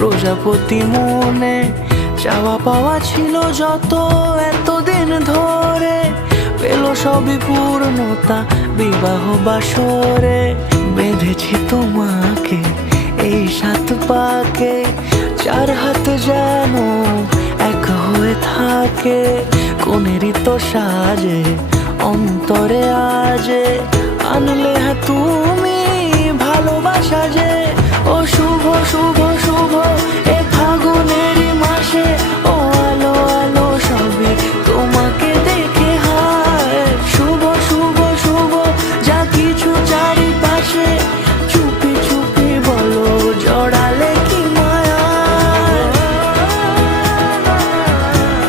প্রজাপতি মনে চাওয়া পাওয়া ছিল যত এতদিন ধরে, পেল সবই পূর্ণতা বিবাহ বাসরে। বেঁধেছি তোমাকে এই 7 পাকে, 4 হাত যেন এক হয়ে থাকে। কোনেরই তো সাজে অন্তরে আজে আনলে হ্যাঁ তুমি ভালোবাসা যে। ও শুভ শুভ শুভ এ ফাগুনেরই মাসে, ও